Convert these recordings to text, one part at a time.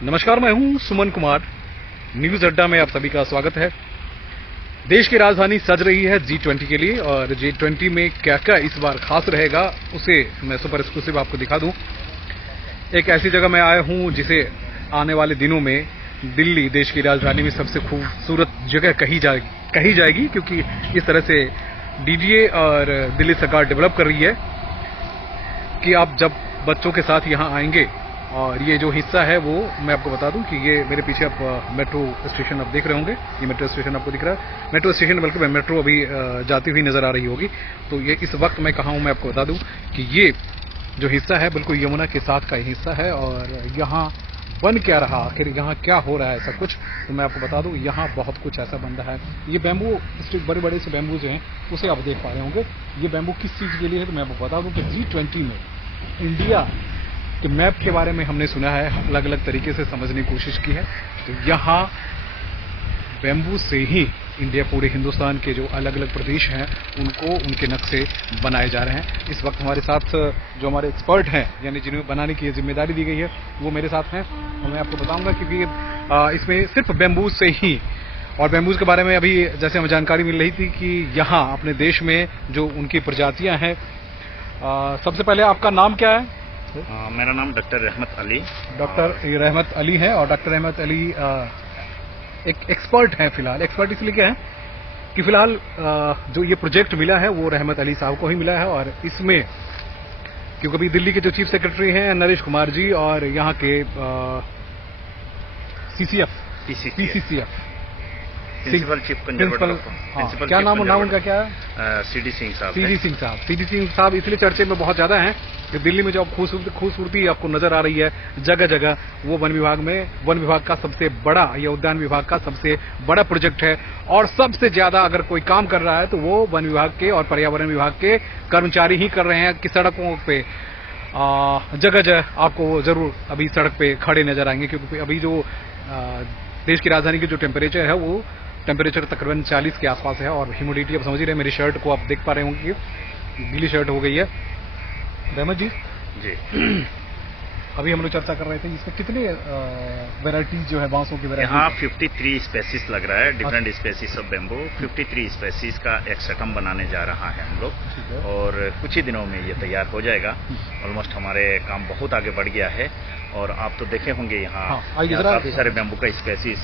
नमस्कार, मैं हूं सुमन कुमार। न्यूज अड्डा में आप सभी का स्वागत है। देश की राजधानी सज रही है G20 के लिए और G20 में क्या क्या इस बार खास रहेगा उसे मैं सुपर एक्सक्लूसिव आपको दिखा दूं। एक ऐसी जगह मैं आया हूं जिसे आने वाले दिनों में दिल्ली देश की राजधानी में सबसे खूबसूरत जगह कही जाएगी, क्योंकि इस तरह से डीजीए और दिल्ली सरकार डेवलप कर रही है कि आप जब बच्चों के साथ यहां आएंगे। और ये जो हिस्सा है वो मैं आपको बता दूं कि ये मेरे पीछे आप मेट्रो स्टेशन आप देख रहे होंगे। ये मेट्रो स्टेशन आपको दिख रहा है, मेट्रो स्टेशन बल्कि मेट्रो अभी जाती हुई नजर आ रही होगी। तो ये इस वक्त मैं कहाँ हूं मैं आपको बता दूं कि ये जो हिस्सा है बिल्कुल यमुना के साथ का हिस्सा है। और यहाँ बन क्या रहा, आखिर यहाँ क्या हो रहा है ऐसा कुछ, तो मैं आपको बता दूं यहाँ बहुत कुछ ऐसा बन रहा है। ये बैम्बू स्टिक, बड़े बड़े से बैम्बू जो हैं उसे आप देख पा रहे होंगे। ये बैम्बू किस चीज के लिए है तो मैं आपको बता दूं कि G20 में इंडिया कि मैप के बारे में हमने सुना है, अलग अलग तरीके से समझने की कोशिश की है। तो यहाँ बैम्बू से ही इंडिया, पूरे हिंदुस्तान के जो अलग अलग प्रदेश हैं उनको उनके नक्शे बनाए जा रहे हैं। इस वक्त हमारे साथ जो हमारे एक्सपर्ट हैं, यानी जिन्हें बनाने की जिम्मेदारी दी गई है, वो मेरे साथ हैं और मैं आपको बताऊंगा क्योंकि इसमें सिर्फ बैम्बू से ही, और बैम्बूज के बारे में अभी जैसे हमें जानकारी मिल रही थी कि यहाँ अपने देश में जो उनकी प्रजातियां हैं। सबसे पहले आपका नाम क्या है? मेरा नाम डॉक्टर रहमत अली। डॉक्टर रहमत अली है और डॉक्टर रहमत अली एक एक्सपर्ट हैं। फिलहाल एक्सपर्ट इसलिए क्या है कि फिलहाल जो ये प्रोजेक्ट मिला है वो रहमत अली साहब को ही मिला है। और इसमें क्योंकि अभी दिल्ली के जो चीफ सेक्रेटरी हैं नरेश कुमार जी और यहाँ के PCCF प्रिंसिपल चीफ कंजर्वेटर, क्या नाम उनका क्या है? CD सिंह साहब। CD सिंह साहब इसलिए चर्चे में बहुत ज्यादा हैं कि दिल्ली में जो खूबसूरती आपको नजर आ रही है जगह जगह, वो वन विभाग का सबसे बड़ा, या उद्यान विभाग का सबसे बड़ा प्रोजेक्ट है। और सबसे ज्यादा अगर कोई काम कर रहा है तो वो वन विभाग के और पर्यावरण विभाग के कर्मचारी ही कर रहे हैं। कि सड़कों पे जगह जगह आपको जरूर अभी सड़क पे खड़े नजर आएंगे, क्योंकि अभी जो देश की राजधानी की जो टेम्परेचर है वो टेम्परेचर तकरीबन 40 के आसपास है। और ह्यूमिडिटी आप समझ ही रहे हैं, मेरी शर्ट को आप देख पा रहे होंगे, गीली शर्ट हो गई है। रहमत जी अभी हम लोग चर्चा कर रहे थे इसमें कितने वेराइटीज जो है बांसों की वेराइटी? यहाँ 53 स्पेसीज लग रहा है, different species of bamboo. 53 species का एक सेटम बनाने जा रहा है हम लोग, और कुछ ही दिनों में ये तैयार हो जाएगा। ऑलमोस्ट हमारे काम बहुत आगे बढ़ गया है। और आप तो देखे होंगे यहाँ काफी सारे बैम्बू का स्पेसीज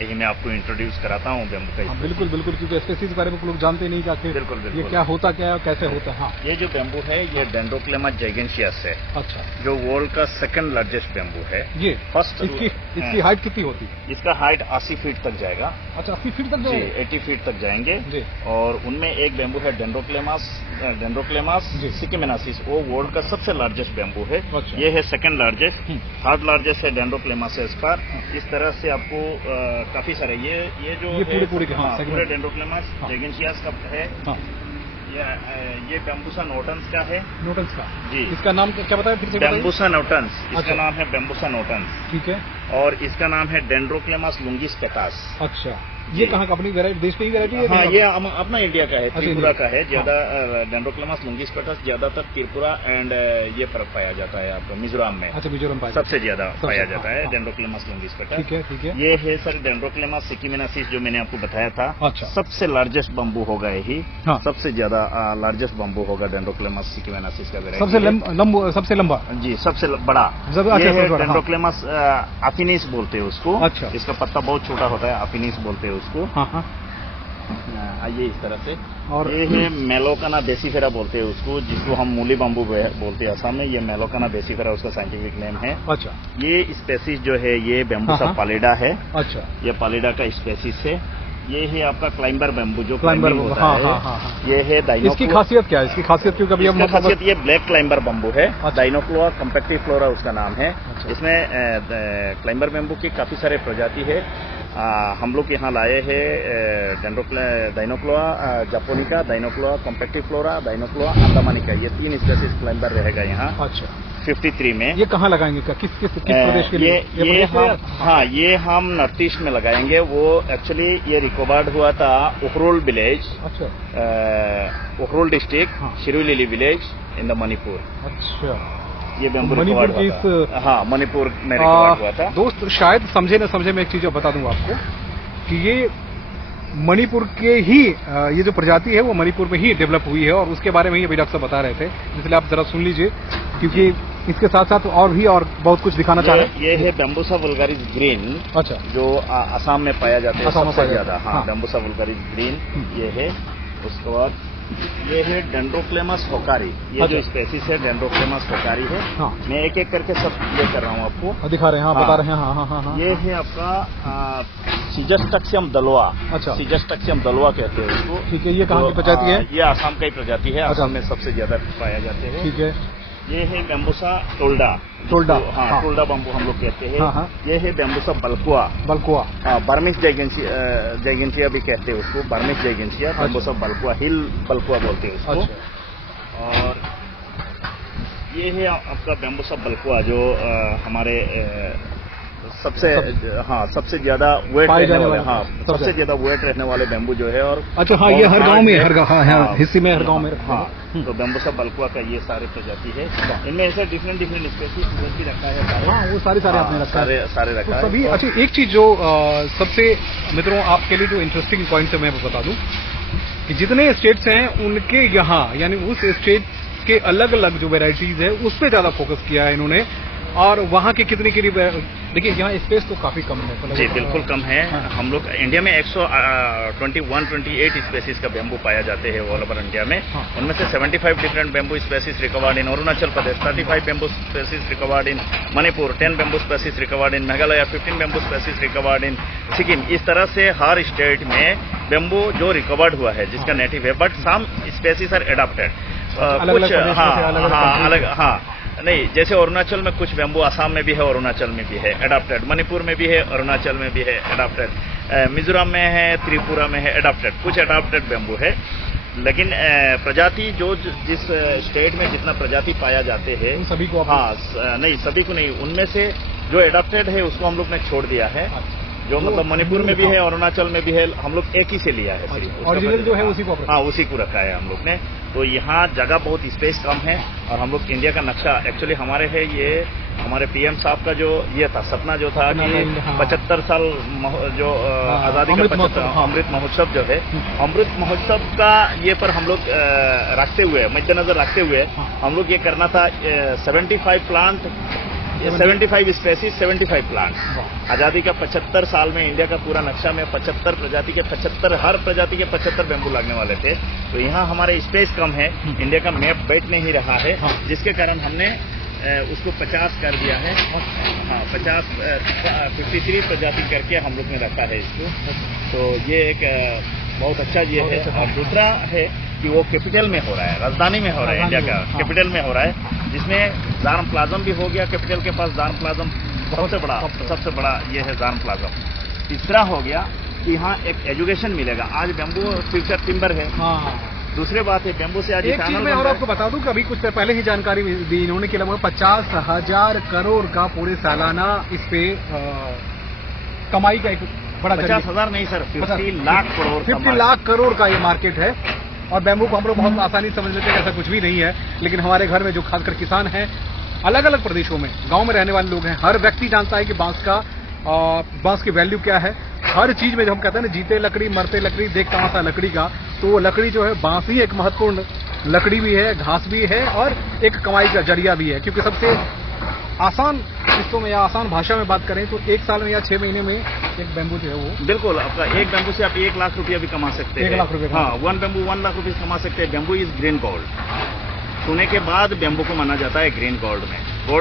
यही मैं आपको इंट्रोड्यूस कराता हूँ बैम्बू का। बिल्कुल, क्योंकि स्पेसीज के बारे में लोग जानते नहीं कि बिल्कुल ये क्या होता क्या है, कैसे होता है। ये जो बैम्बू है ये डेंड्रोक्लेमा जाइगेंशियस है। अच्छा, जो वर्ल्ड का सेकंड लार्जेस्ट बैम्बू है। ये फर्स्ट इसकी हाइट कितनी होती है? इसका हाइट 80 फीट तक जाएगा। अच्छा, 80 फीट तक जाएगा? 80 फीट तक जाएंगे। और उनमें एक बैम्बू है डेंड्रोक्लेमास सिकिमेनासिस, वो वर्ल्ड का सबसे लार्जेस्ट बैम्बू है। ये है सेकंड लार्जेस्ट। थर्ड लार्जेस्ट है डेंड्रोक्लेमास एस्पर। इस तरह से आपको काफी सारे ये पूरे डेंड्रोक्लेमास जाइगेंशियस का है। ये बैम्बूसा नोटन्स का है। नोटन्स का जी। इसका नाम क्या बताया फिर से? बैम्बूसा नोटन्स, इसका नाम है बैम्बूसा नोटन्स। ठीक है। और इसका नाम है डेंड्रोक्लेमास लुंगिस पेटास। अच्छा, ये कहाँ का, अपनी वेराइटी, देश की ही वेराइटी है? हाँ, ये अपना इंडिया का है, त्रिपुरा का है। ज्यादा डेंड्रोक्लेमास लुंगिस पेटास ज्यादातर त्रिपुरा एंड ये फर्क पाया जाता है आपको मिजोरम में। अच्छा, मिजोरम सबसे ज्यादा पाया जाता है डेंड्रोक्लेमास लुंगिस पेटास। ठीक है। ये है सर डेंड्रोक्लेमास सिकिमेनासिस, जो मैंने आपको बताया था। अच्छा, सबसे लार्जेस्ट बम्बू होगा यही। सबसे ज्यादा लार्जेस्ट बम्बू होगा डेंड्रोक्लेमास सिकिमेनासिस का वेराइटी। सबसे लंबा जी, सबसे बड़ा ये है डेंड्रोक्लेमास अफिनिस बोलते हैं उसको। अच्छा, इसका पत्ता बहुत छोटा होता है, अफिनिस बोलते हैं उसको। आइए इस तरह से। और ये है मेलोकाना डेसीफेरा बोलते हैं उसको, जिसको हम मूली बम्बू बोलते हैं असम में। ये मेलोकाना डेसीफेरा उसका साइंटिफिक नेम है। अच्छा, ये स्पेसीज जो है ये बैम्बूसा पालिडा है। अच्छा, ये पालिडा का स्पेसीज है। ये है आपका क्लाइंबर बैम्बू, जो क्लाइंबिंग होता है। ये है डाइनोक्लोआ। इसकी खासियत क्या है? इसकी खासियत क्यों? कभी हम खासियत ये ब्लैक क्लाइंबर बैम्बू है। डाइनोक्लोआ कॉम्पैक्टिफ्लोरा उसका नाम है। इसमें क्लाइंबर बैम्बू की काफी सारे प्रजाति है। हम लोग यहाँ लाए हैं डाइनोक्लोआ जापोनिका, डाइनोक्लोआ कॉम्पैक्टिफ्लोरा, डाइनोक्लोआ अंडमानिका। ये 3 स्पेसीज क्लाइंबर रहेगा यहाँ। अच्छा, 53 में। ये कहाँ लगाएंगे? किस प्रदेश के लिए? ये हम नॉर्थ ईस्ट में लगाएंगे। वो एक्चुअली ये रिकॉर्ड हुआ था उखरुल विलेज। अच्छा, Ukhrul district, Shirui lily village in the Manipur. अच्छा, ये बैम्बू मणिपुर रिकॉर्ड की हुआ था। हाँ, मणिपुर में रिकॉर्ड हुआ था। दोस्त शायद समझे न समझे, मैं एक चीज बता दूं आपको कि ये मणिपुर के ही ये जो प्रजाति है वो मणिपुर में ही डेवलप हुई है, और उसके बारे में ही अभी डॉक्टर साहब बता रहे थे, इसलिए आप जरा सुन लीजिए, क्योंकि इसके साथ साथ और बहुत कुछ दिखाना चाह रहे हैं। ये है बैम्बूसा वल्गारिस ग्रीन, अच्छा, जो असम में पाया जाता है सबसे ज्यादा। हाँ, हाँ। बैम्बूसा वल्गारिस ग्रीन ये है। उसके बाद ये है डेंड्रोक्लेमस होकारी, ये जो स्पेसीज है डेंड्रोक्लेमस होकारी है। हाँ। मैं एक एक करके सब ये कर रहा हूँ आपको, दिखा रहे हैं। हाँ, हाँ। बता रहे हैं। हाँ हाँ हाँ हाँ। ये है आपका सिजस्टक्सियम दलवा। अच्छा, सिजस्टक्सियम दलवा कहते हैं उसको। ठीक है। ये कहाँ की प्रजाति है? ये असम का ही प्रजाति है, अच्छा। असम में सबसे ज्यादा पाया जाते हैं। ठीक है। ये है बैम्बूसा टोल्डा। हाँ, हाँ। टोल्डा बम्बू हम लोग कहते हैं। हाँ, हाँ। ये है बैम्बूसा बल्कुआ। बल्कुआ। बर्मिस जैगेंसिया भी कहते हैं उसको, बर्मिस जैगेंसिया। बैम्बूसा बल्कुआ, हिल बल्कुआ बोलते हैं उसको। अच्छा। और ये है आपका बैम्बूसा बल्कुआ, जो हमारे सबसे ज्यादा वेट रहने वाले, हाँ, सबसे ज्यादा वेट रहने वाले बैम्बू जो है। और अच्छा, हाँ, ये हर गांव में, हर हिस्से में, हर गांव में। हाँ, तो बैम्बूसा बल्कुआ का ये सारे प्रजाति है। इनमें ऐसे डिफरेंट स्पेसीज भी रखा है। हाँ, वो सारे आपने रखा है। सारे रखा है सभी। अच्छा, एक चीज जो सबसे मित्रों आपके लिए जो इंटरेस्टिंग पॉइंट है मैं बता दूं कि जितने स्टेट्स हैं उनके यहाँ, यानी उस स्टेट के अलग अलग जो वेराइटीज है उस पर ज्यादा फोकस किया है इन्होंने, और वहाँ के कितनी की देखिए, यहाँ स्पेस तो काफी कम है। जी, बिल्कुल कम है। हाँ। हम लोग इंडिया में 121-128 स्पेसीज का बैम्बू पाया जाते हैं ऑल ओवर इंडिया में। हाँ। उनमें से 75 different bamboo species recovered in Arunachal Pradesh, 35 bamboo species recovered in Manipur, 10 bamboo species recovered in Meghalaya, 15 bamboo species recovered in Sikkim. इस तरह से हर स्टेट में बैम्बू जो रिकवर्ड हुआ है, जिसका नेटिव है, but some species are adopted. कुछ हाँ, नहीं, जैसे अरुणाचल में कुछ बैम्बू असम में भी है, अरुणाचल में भी है एडॉप्टेड, मणिपुर में भी है, अरुणाचल में भी है एडॉप्टेड, मिजोरम में है, त्रिपुरा में है एडॉप्टेड। कुछ एडॉप्टेड बैम्बू है, लेकिन प्रजाति जो जिस स्टेट में जितना प्रजाति पाया जाते हैं सभी को, हाँ, नहीं सभी को नहीं, उनमें से जो एडॉप्टेड है उसको हम लोग ने छोड़ दिया है। जो मतलब मणिपुर में भी है, अरुणाचल में भी है, हम लोग एक ही से लिया है सिर्फ। ओरिजिनल जो है उसी को, हाँ, उसी को रखा है हम लोग ने। तो यहाँ जगह बहुत स्पेस कम है, और हम लोग इंडिया का नक्शा एक्चुअली हमारे है, ये हमारे पीएम साहब का जो ये था सपना जो था कि 75 साल जो आजादी का 75 अमृत महोत्सव जो है, अमृत महोत्सव का ये पर हम लोग रखते हुए, मद्देनजर रखते हुए हम लोग ये करना था 75 प्लांट, 75 स्पेसीज, 75 प्लांट। आजादी का 75 साल में इंडिया का पूरा नक्शा में 75 प्रजाति के 75, हर प्रजाति के 75 बैम्बू लगने वाले थे। तो यहाँ हमारे स्पेस कम है, इंडिया का मैप बैठ नहीं रहा है, जिसके कारण हमने उसको 50 कर दिया है। हाँ, 53 प्रजाति करके हम लोग ने रखा है इसको। तो ये एक बहुत अच्छा ये है। और दूसरा है कि वो कैपिटल में हो रहा है, राजधानी में हो रहा है, इंडिया का कैपिटल में हो रहा है, जिसमें जार्म प्लाजम भी हो गया कैपिटल के पास। जार्म प्लाजम सबसे बड़ा ये है जार्म प्लाजम। तीसरा हो गया कि यहाँ एक एजुकेशन मिलेगा। आज बैम्बू फ्यूचर टिम्बर है। दूसरी बात है बैम्बू से आज एक चीज मैं और आपको बता दूं कि अभी कुछ पहले ही जानकारी दी इन्होंने कि लगभग 50,000 करोड़ का पूरे सालाना इस पे कमाई का एक बड़ा 50,000 नहीं सर, 50 लाख करोड़ 50 लाख करोड़ का ये मार्केट है। और बैम्बू को हम लोग बहुत आसानी समझ लेते हैं, ऐसा कुछ भी नहीं है, लेकिन हमारे घर में जो खासकर किसान हैं, अलग अलग प्रदेशों में गांव में रहने वाले लोग हैं, हर व्यक्ति जानता है कि बांस की वैल्यू क्या है। हर चीज में जब हम कहते हैं ना, जीते लकड़ी मरते लकड़ी, देख तमाशा लकड़ी का, तो वो लकड़ी जो है, बांस ही एक महत्वपूर्ण लकड़ी भी है, घास भी है, और एक कमाई का जरिया भी है। क्योंकि सबसे आसान किस्तों में या आसान भाषा में बात करें तो 1 साल में या 6 महीने में एक बैम्बू जो है वो, बिल्कुल आपका एक बैम्बू से आप 1 लाख रुपया भी कमा सकते हैं। 1 लाख रुपये, हाँ, 1 बैम्बू 1 लाख रुपये कमा सकते हैं। Bamboo is green gold. सोने के बाद बैम्बू को माना जाता है ग्रीन गोल्ड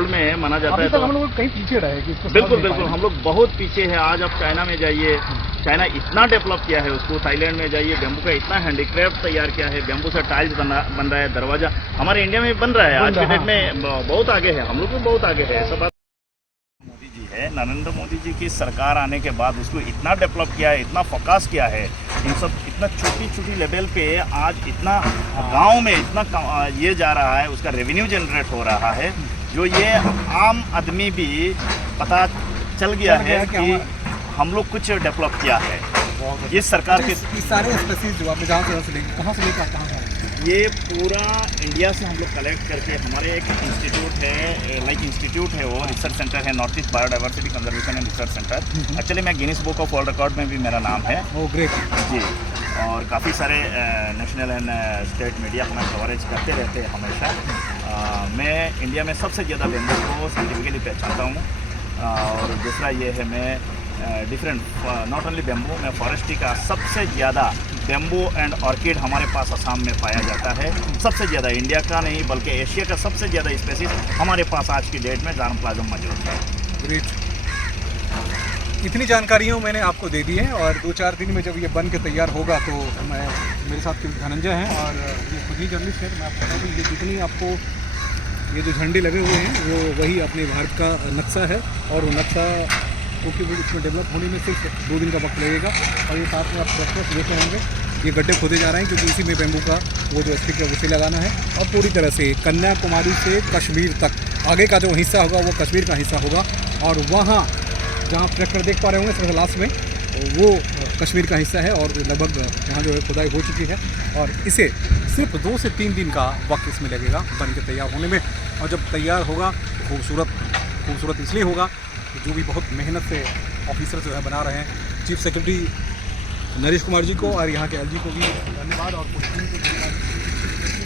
में माना जाता है। तो हम लोग कहीं पीछे रहे कि इसको बिल्कुल हम लोग बहुत पीछे हैं। आज आप चाइना में जाइए, चाइना इतना डेवलप किया है उसको, थाईलैंड में जाइए, बैम्बू का इतना हैंडीक्राफ्ट तैयार किया है, बैम्बू से टाइल्स बन रहा है, दरवाजा हमारे इंडिया में बन रहा है। आज के डेट में बहुत आगे है, हम लोग भी बहुत आगे है। सब मोदी जी है, नरेंद्र मोदी जी की सरकार आने के बाद उसको इतना डेवलप किया है, इतना फोकस किया है, इन सब इतना छोटी लेवल पे आज इतना गांव में इतना ये जा रहा है, उसका रेवेन्यू जनरेट हो रहा है, जो ये आम आदमी भी पता चल गया है कि हम लोग कुछ डेवलप किया है। ये सरकार के सारे स्पेसीज जो आपने जहाँ से लेके कहाँ से ये पूरा इंडिया से हम लोग कलेक्ट करके हमारे एक इंस्टीट्यूट है, इंस्टीट्यूट है, वो रिसर्च सेंटर है, north east biodiversity conservation and research centre. Actually मैं Guinness book of world record में भी मेरा नाम है। ओह ग्रेट जी, और काफ़ी सारे नेशनल एंड स्टेट मीडिया हमें कवरेज करते रहते हैं हमेशा। मैं इंडिया में सबसे ज़्यादा बेम्बू को साइंटिफिकली पहचानता हूँ। और दूसरा ये है, मैं डिफरेंट नॉट ओनली बेम्बू, मैं फॉरेस्ट्री का सबसे ज़्यादा बेम्बू एंड ऑर्किड हमारे पास असम में पाया जाता है। सबसे ज़्यादा इंडिया का नहीं बल्कि एशिया का सबसे ज़्यादा स्पेसीज हमारे पास आज की डेट में जार्मोप्लाज्म मौजूद है। ग्रेट, इतनी जानकारियाँ मैंने आपको दे दी हैं और 2-4 दिन में जब ये बन के तैयार होगा तो मैं, मेरे साथ धनंजय हैं और ये खुद ही जर्नलिस्ट है, तो मैं आपको बता दूँ ये जितनी आपको ये जो झंडे लगे हुए हैं वो वही अपने भारत का नक्शा है। और वो नक्शा क्योंकि वो इसमें डेवलप होने में सिर्फ 2 दिन का वक्त लगेगा। और ये साथ में आप प्रोसेस देख रहे होंगे, ये गड्ढे खोदे जा रहे हैं क्योंकि इसी में बेम्बू का वो जो स्टिक है उसे लगाना है। और पूरी तरह से कन्याकुमारी से कश्मीर तक आगे का जो हिस्सा होगा वो कश्मीर का हिस्सा होगा। और वहाँ जहाँ ट्रैक्टर देख पा रहे होंगे सिर्फ लास्ट में, वो कश्मीर का हिस्सा है। और लगभग यहाँ जो है खुदाई हो चुकी है और इसे सिर्फ 2 से 3 दिन का वक्त इसमें लगेगा बन के तैयार होने में। और जब तैयार होगा खूबसूरत इसलिए होगा कि जो भी बहुत मेहनत से ऑफिसर जो है बना रहे हैं, चीफ सेक्रेटरी नरेश कुमार जी को और यहाँ के एलजी को भी धन्यवाद। और कुछ टीम को धन्यवाद।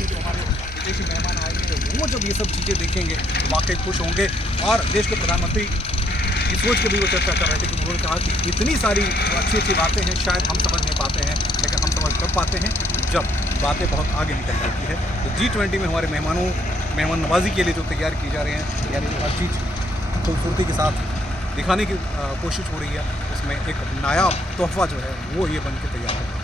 जो हमारे विदेशी मेहमान आए हैं वो जब ये सब चीज़ें देखेंगे तो वाकई खुश होंगे। और देश के प्रधानमंत्री की सोच के भी वो चर्चा कर रहे थे कि उन्होंने कहा कि इतनी सारी अच्छी बातें हैं शायद हम समझ नहीं पाते हैं, लेकिन हम समझ कर पाते हैं जब बातें बहुत आगे निकल जाती है। तो G20 में हमारे मेहमान नवाजी के लिए जो तैयार की जा रहे हैं, यानी हर चीज़ खूबसूरती के साथ दिखाने की कोशिश हो रही है, उसमें एक नायाब तोहफा जो है वो ये बन के तैयार है।